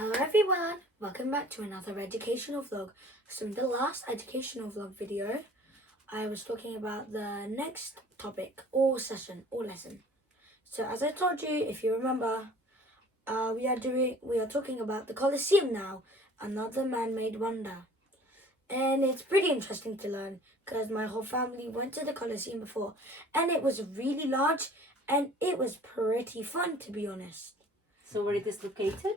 Hello everyone, welcome back to another educational vlog. So in the last educational vlog video, I was talking about the next topic, or lesson. So as I told you, if you remember, we are talking about the Coliseum now, another man-made wonder. And it's pretty interesting to learn because my whole family went to the Colosseum before and it was really large and it was pretty fun, to be honest. So where it is located?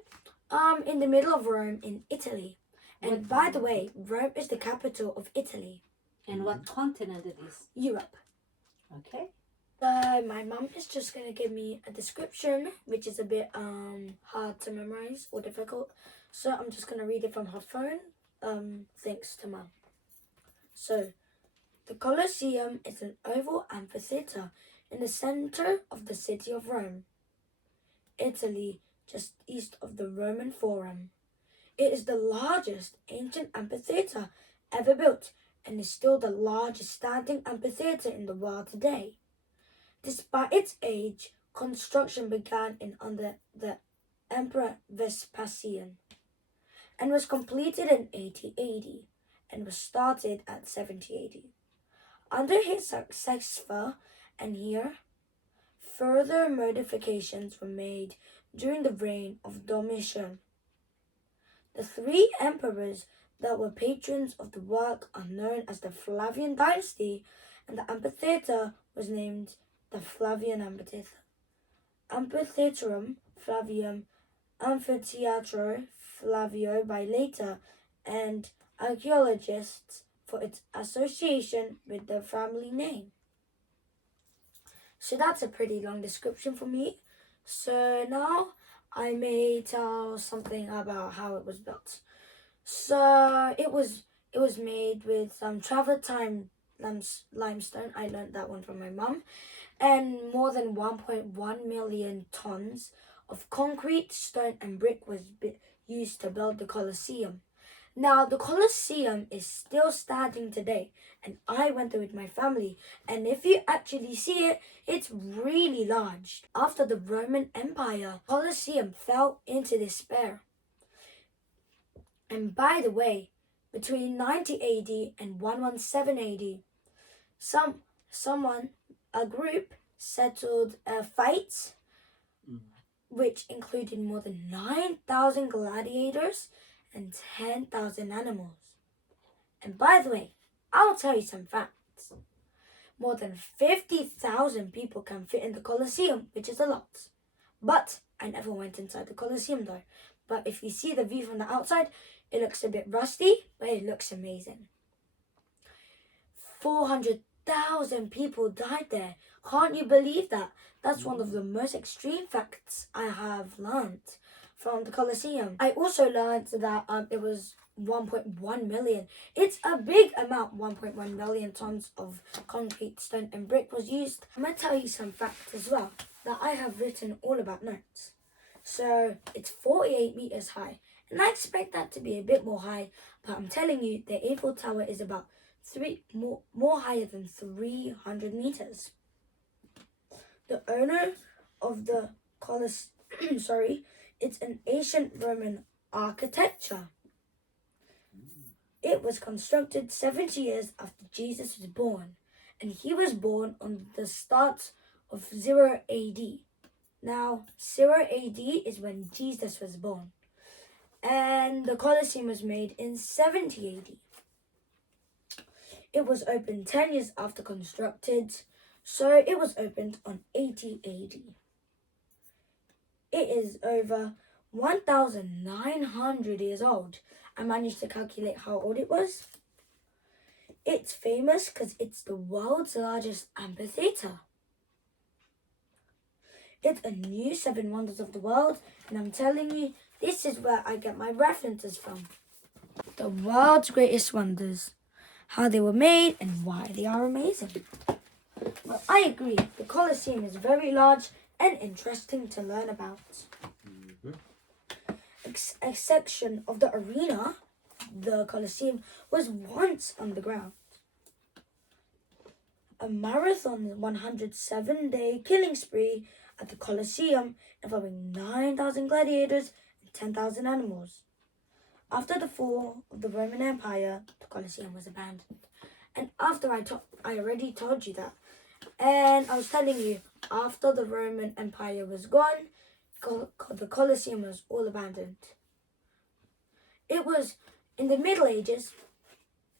In the middle of Rome in Italy. And by the way, Rome is the capital of Italy. And what continent it is? Europe. Okay. My mum is just going to give me a description, which is a bit hard to memorize or difficult. So I'm just going to read it from her phone, thanks to mum. So, the Colosseum is an oval amphitheatre in the center of the city of Rome, Italy, just east of the Roman Forum. It is the largest ancient amphitheatre ever built and is still the largest standing amphitheatre in the world today. Despite its age, construction began under the Emperor Vespasian and was completed in 80 and was started at 70 AD. Under his successor and heir, further modifications were made during the reign of Domitian. The three emperors that were patrons of the work are known as the Flavian dynasty, and the amphitheatre was named the Flavian Amphitheatre. Amphitheatrum Flavium, Anfiteatro Flavio by later, and archaeologists for its association with the family name. So that's a pretty long description for me. So now I may tell something about how it was built. So it was made with travertine limestone. I learned that one from my mum. And more than 1.1 million tons of concrete, stone and brick was used to build the Colosseum. Now, the Colosseum is still standing today, and I went there with my family, and if you actually see it, it's really large. After the Roman Empire, Colosseum fell into despair. And by the way, between 90 AD and 117 AD, a group settled a fight, which included more than 9,000 gladiators and 10,000 animals. And by the way, I'll tell you some facts. More than 50,000 people can fit in the Coliseum, which is a lot. But I never went inside the Coliseum though. But if you see the view from the outside, it looks a bit rusty, but it looks amazing. 400,000 people died there. Can't you believe that? That's one of the most extreme facts I have learned from the Colosseum. I also learned that it was 1.1 million. It's a big amount. 1.1 million tons of concrete, stone and brick was used. I'm going to tell you some facts as well that I have written all about notes. So it's 48 meters high, and I expect that to be a bit more high, but I'm telling you the Eiffel Tower is about more higher than 300 meters. The owner of the Colosseum, it's an ancient Roman architecture. It was constructed 70 years after Jesus was born, and he was born on the start of 0 AD. Now, 0 AD is when Jesus was born, and the Colosseum was made in 70 AD. It was opened 10 years after constructed, so it was opened on 80 AD. It is over 1,900 years old. I managed to calculate how old it was. It's famous because it's the world's largest amphitheatre. It's a new 7 wonders of the world, and I'm telling you, this is where I get my references from. The world's greatest wonders, how they were made and why they are amazing. Well, I agree, the Colosseum is very large and interesting to learn about. A section of the arena, the Colosseum, was once underground. A marathon 107-day killing spree at the Colosseum involving 9,000 gladiators and 10,000 animals. After the fall of the Roman Empire, the Colosseum was abandoned. And after I already told you that. And I was telling you, after the Roman Empire was gone, the Colosseum was all abandoned. It was in the Middle Ages.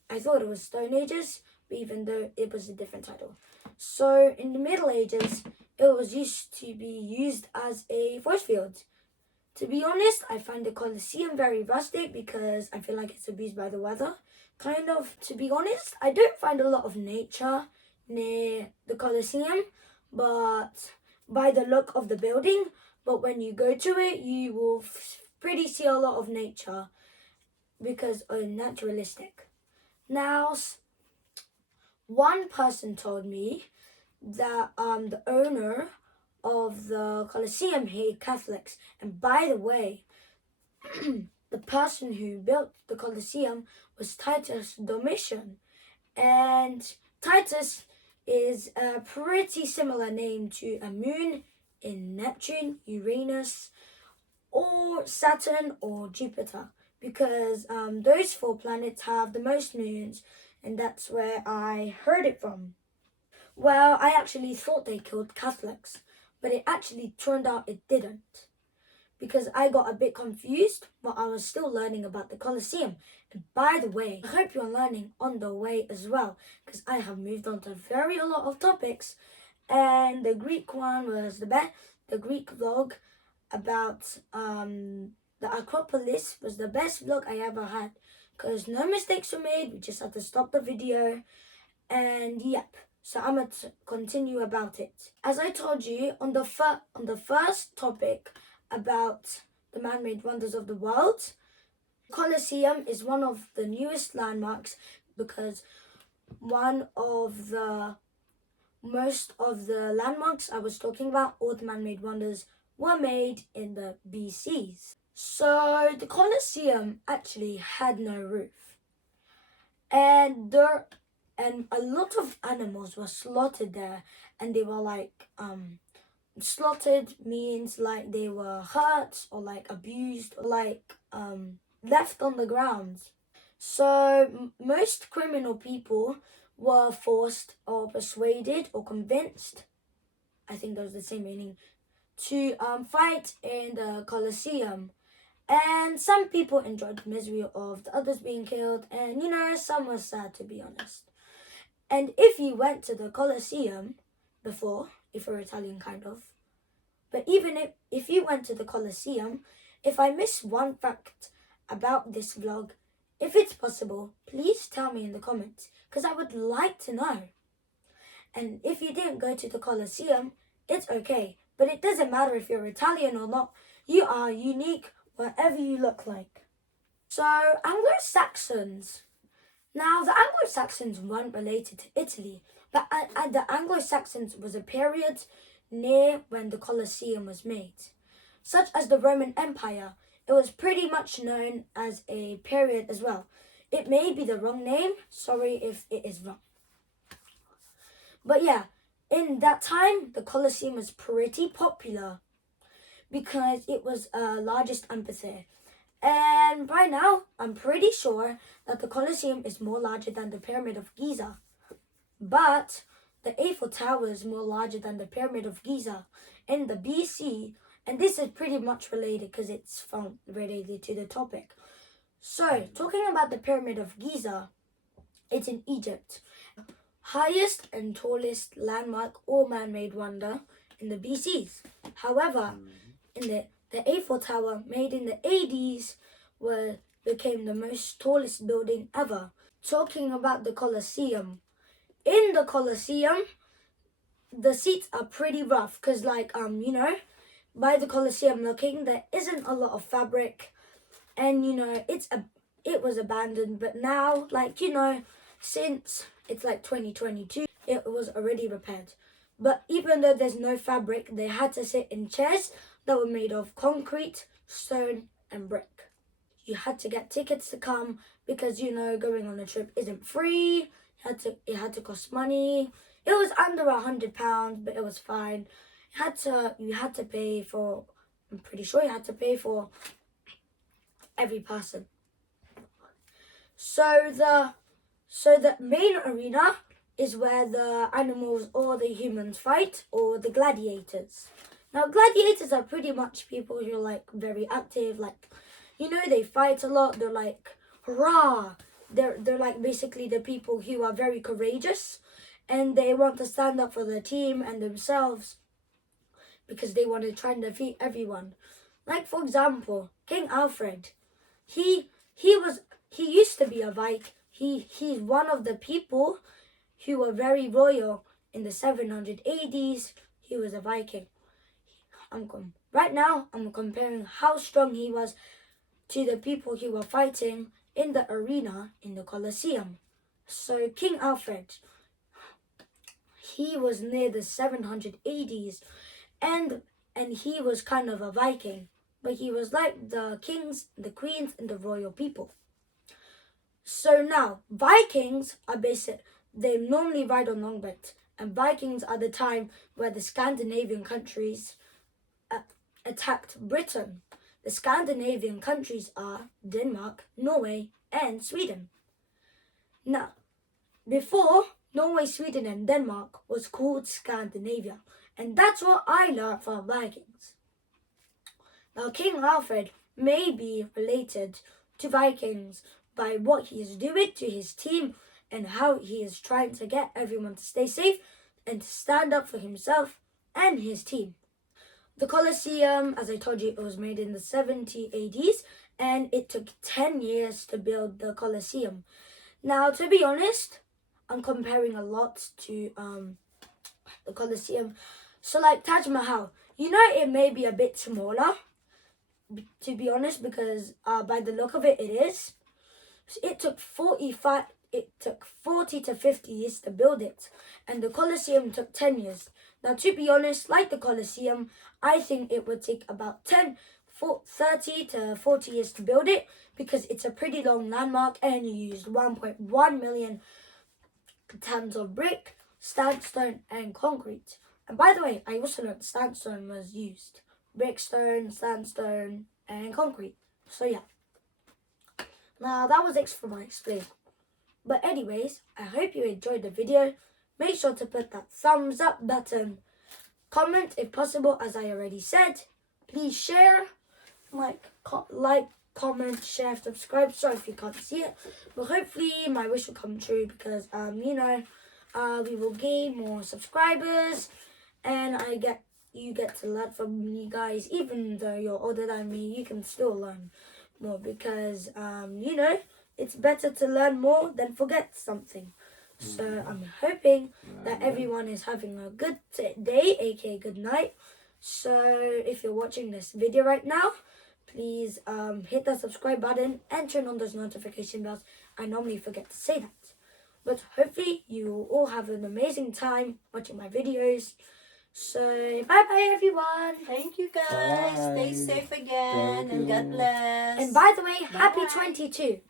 I thought it was Stone Ages, but even though it was a different title. So in the Middle Ages, it was used to be used as a force field. To be honest, I find the Colosseum very rustic because I feel like it's abused by the weather. Kind of, to be honest, I don't find a lot of nature near the Colosseum, but by the look of the building. But when you go to it, you will pretty see a lot of nature because it's naturalistic. Now, one person told me that the owner of the Colosseum hated Catholics. And by the way, the person who built the Colosseum was Titus Domitian. And Titus is a pretty similar name to a moon in Neptune, Uranus, or Saturn or Jupiter, because those 4 planets have the most moons, and that's where I heard it from. Well, I actually thought they killed Catholics, but it actually turned out it didn't, because I got a bit confused while I was still learning about the Colosseum. And by the way, I hope you're learning on the way as well, because I have moved on to a lot of topics, and the Greek one was the best. The Greek vlog about the Acropolis was the best vlog I ever had, because no mistakes were made. We just had to stop the video, and yep. So I'm going to continue about it. As I told you, on the first topic about the man-made wonders of the world, Colosseum is one of the newest landmarks because most of the landmarks I was talking about, all the man-made wonders, were made in the BCs. So the Colosseum actually had no roof. And a lot of animals were slaughtered there, and they were like slaughtered means like they were hurt or like abused or like left on the ground. So most criminal people were forced or persuaded or convinced, I think that was the same meaning, to fight in the Colosseum. And some people enjoyed the misery of the others being killed, and some were sad, to be honest. And if you went to the Colosseum before, if you're Italian kind of, but even if you went to the Colosseum, if I miss one fact about this vlog, if it's possible, please tell me in the comments, because I would like to know. And if you didn't go to the Colosseum, it's okay, but it doesn't matter if you're Italian or not. You are unique whatever you look like. So, Anglo-Saxons. Now, the Anglo-Saxons weren't related to Italy, but the Anglo-Saxons was a period near when the Colosseum was made. Such as the Roman Empire, it was pretty much known as a period as well. It may be the wrong name, sorry if it is wrong. But yeah, in that time, the Colosseum was pretty popular because it was the largest amphitheatre. And by now, I'm pretty sure that the Colosseum is more larger than the Pyramid of Giza. But the Eiffel Tower is more larger than the Pyramid of Giza in the BC. And this is pretty much related because it's related to the topic. So, talking about the Pyramid of Giza, it's in Egypt. Highest and tallest landmark or man-made wonder in the BCs. However, in the Eiffel Tower, made in the 80s, became the most tallest building ever. Talking about the Colosseum. In the Colosseum, the seats are pretty rough because, by the Colosseum looking, there isn't a lot of fabric, and it was abandoned. But now, since it's 2022, it was already repaired. But even though there's no fabric, they had to sit in chairs that were made of concrete, stone, and brick. You had to get tickets to come because, going on a trip isn't free. It had to cost money. It was under £100, but it was fine. You had to pay for, I'm pretty sure you had to pay for every person. So the main arena is where the animals or the humans fight, or the gladiators. Now, gladiators are pretty much people who are like very active, like, you know, they fight a lot. They're like, hurrah! They're like basically the people who are very courageous, and they want to stand up for their team and themselves because they want to try and defeat everyone. Like, for example, King Alfred. He used to be a Viking. He's one of the people who were very royal in the 780s. He was a Viking. Right now, I'm comparing how strong he was to the people who were fighting in the arena in the Coliseum. So King Alfred, he was near the 780s, and he was kind of a Viking, but he was like the kings, the queens, and the royal people. So now, Vikings are they normally ride on longboats, and Vikings are the time where the Scandinavian countries attacked Britain. The Scandinavian countries are Denmark, Norway, and Sweden. Now, before, Norway, Sweden, and Denmark was called Scandinavia, and that's what I learned from Vikings. Now, King Alfred may be related to Vikings by what he is doing to his team and how he is trying to get everyone to stay safe and to stand up for himself and his team. The Colosseum, as I told you, it was made in the 70s, and it took 10 years to build the Colosseum. Now, to be honest, I'm comparing a lot to the Colosseum. So, like Taj Mahal, you know, it may be a bit smaller, to be honest, because by the look of it, it is. It took 40 to 50 years to build it, and the Colosseum took 10 years. Now, to be honest, like the Colosseum, I think it would take about 30 to 40 years to build it, because it's a pretty long landmark, and you used 1.1 million tons of brick, sandstone, and concrete. And by the way, I also learned sandstone was used. Brickstone, sandstone, and concrete. So yeah. Now, that was it for my explain. But anyways, I hope you enjoyed the video. Make sure to put that thumbs up button. Comment if possible, as I already said. Please share, like, comment, share, subscribe. Sorry if you can't see it, but hopefully my wish will come true, because we will gain more subscribers, and you get to learn from me guys. Even though you're older than me, you can still learn more, because it's better to learn more than forget something. So I'm hoping that everyone is having a good day, aka good night. So if you're watching this video right now, please hit the subscribe button and turn on those notification bells. I normally forget to say that. But hopefully you will all have an amazing time watching my videos. So bye bye everyone. Thank you guys. Bye. Stay safe again, Thank and God you. bless. And by the way, happy Bye. 22.